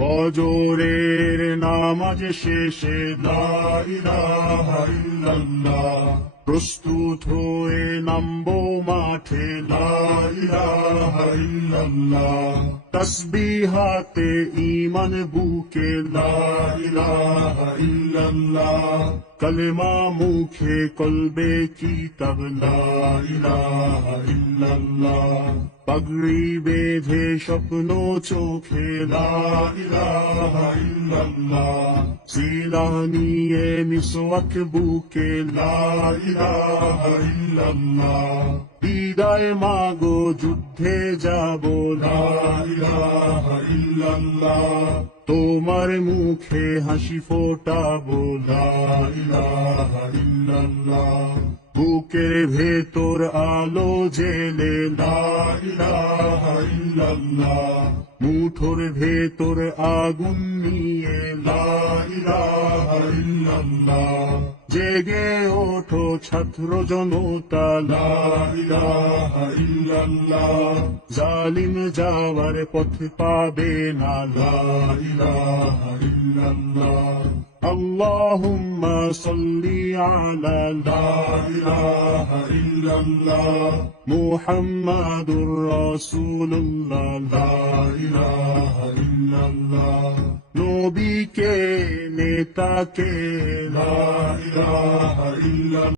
ফজরের নামাজ শেষে লা ইলাহা ইল্লাল্লাহ, প্রস্তুত হয়ে নামবো মাঠে লা ইলাহা ইল্লাল্লাহ, তাসবিহ হাতে ঈমান বুকে লা ইলাহা ইল্লাল্লাহ, কলেমা মুখে কলবে কিতাব লা ইলাহা ইল্লাল্লাহ, পাগড়ি বেঁধে স্বপ্ন চোখে লা ইলাহা ইল্লাল্লাহ, সিলাহ নিয়ে মিসওয়াক বুকে লা ইলাহা ইল্লাল্লাহ, বিদায় মাগো যুদ্ধে যাব লা ইলাহা ইল্লাল্লাহ, তোমার মুখে হাসি ফোটাবো লা ইলাহা ইল্লাল্লাহ, বুকের ভেতর আলো জেলে লা ইলাহা ইল্লাল্লাহ, মুঠোর ভেতর আগুন নিয়ে লা ইলাহা ইল্লাল্লাহ, জেগে ওঠো ছাত্র জনতা লা ইলাহা ইল্লাল্লাহ, জালিম যাওয়ার পথ পাবে না লা ইলাহা ইল্লাল্লাহ, আল্লাহুম্মা সাল্লি আলা লা ইলাহা ইল্লাল্লাহ, মুহাম্মাদুর রাসূলুল্লাহ লা ইলাহা ইল্লাল্লাহ, নবীকে নেতাকে লা ইলাহা ইল্লাল্লাহ।